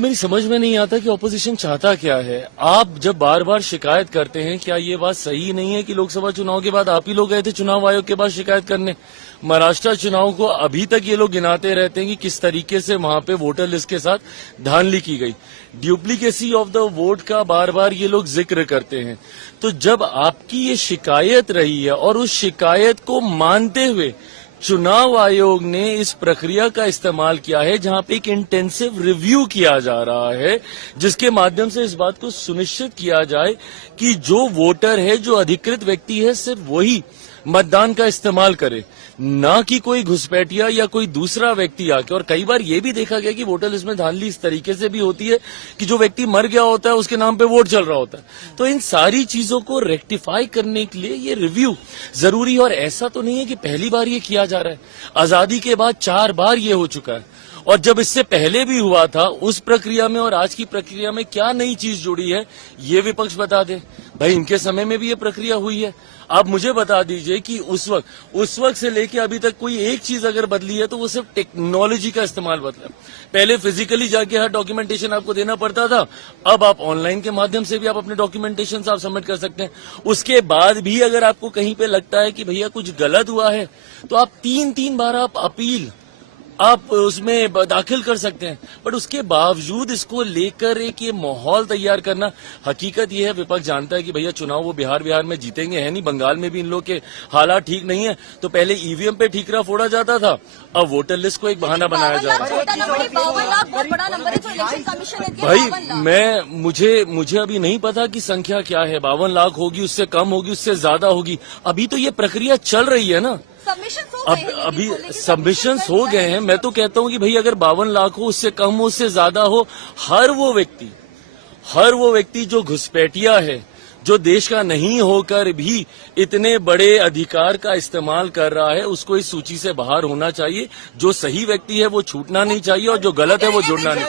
मेरी समझ में नहीं आता कि ऑपोजिशन चाहता क्या है। आप जब बार बार शिकायत करते हैं, क्या ये बात सही नहीं है कि लोकसभा चुनाव के बाद आप ही लोग गए थे चुनाव आयोग के पास शिकायत करने? महाराष्ट्र चुनाव को अभी तक ये लोग गिनाते रहते हैं कि किस तरीके से वहां पे वोटर लिस्ट के साथ धांधली की गई, ड्यूप्लीकेसी ऑफ द वोट का बार बार ये लोग जिक्र करते हैं। तो जब आपकी ये शिकायत रही है और उस शिकायत को मानते हुए चुनाव आयोग ने इस प्रक्रिया का इस्तेमाल किया है जहां पे एक इंटेंसिव रिव्यू किया जा रहा है, जिसके माध्यम से इस बात को सुनिश्चित किया जाए कि जो वोटर है, जो अधिकृत व्यक्ति है, सिर्फ वही मतदान का इस्तेमाल करे, ना कि कोई घुसपैठिया या कोई दूसरा व्यक्ति आके। और कई बार ये भी देखा गया कि वोटर लिस्ट में धांधली इस तरीके से भी होती है कि जो व्यक्ति मर गया होता है उसके नाम पे वोट चल रहा होता है। तो इन सारी चीजों को रेक्टिफाई करने के लिए ये रिव्यू जरूरी है। और ऐसा तो नहीं है कि पहली बार ये किया जा रहा है, आजादी के बाद 4 बार ये हो चुका है। और जब इससे पहले भी हुआ था, उस प्रक्रिया में और आज की प्रक्रिया में क्या नई चीज जुड़ी है, ये विपक्ष बता दे। भाई, इनके समय में भी ये प्रक्रिया हुई है। आप मुझे बता दीजिए कि उस वक्त से लेके अभी तक कोई एक चीज अगर बदली है तो वो सिर्फ टेक्नोलॉजी का इस्तेमाल बदला। पहले फिजिकली जाके हर डॉक्यूमेंटेशन आपको देना पड़ता था, अब आप ऑनलाइन के माध्यम से भी आप अपने डॉक्यूमेंटेशन आप सबमिट कर सकते हैं। उसके बाद भी अगर आपको कहीं पे लगता है कि भैया कुछ गलत हुआ है, तो आप 3 बार आप अपील आप उसमें दाखिल कर सकते हैं। बट उसके बावजूद इसको लेकर एक ये माहौल तैयार करना, हकीकत ये है विपक्ष जानता है कि भैया चुनाव वो बिहार में जीतेंगे है नहीं, बंगाल में भी इन लोग के हालात ठीक नहीं है। तो पहले ईवीएम पे ठीकरा फोड़ा जाता था, अब वोटर लिस्ट को एक बहाना बनाया जा रहा है। भाई, मुझे अभी नहीं पता कि संख्या क्या है, 52 लाख होगी, उससे कम होगी, उससे ज्यादा होगी। अभी तो ये प्रक्रिया चल रही है ना। अभी सबमिशंस हो गए हैं। मैं तो कहता हूं कि भाई अगर 52 लाख हो, उससे कम हो, उससे ज्यादा हो, हर वो व्यक्ति जो घुसपैठिया है, जो देश का नहीं होकर भी इतने बड़े अधिकार का इस्तेमाल कर रहा है, उसको इस सूची से बाहर होना चाहिए। जो सही व्यक्ति है वो छूटना नहीं चाहिए और जो गलत है वो जुड़ना नहीं।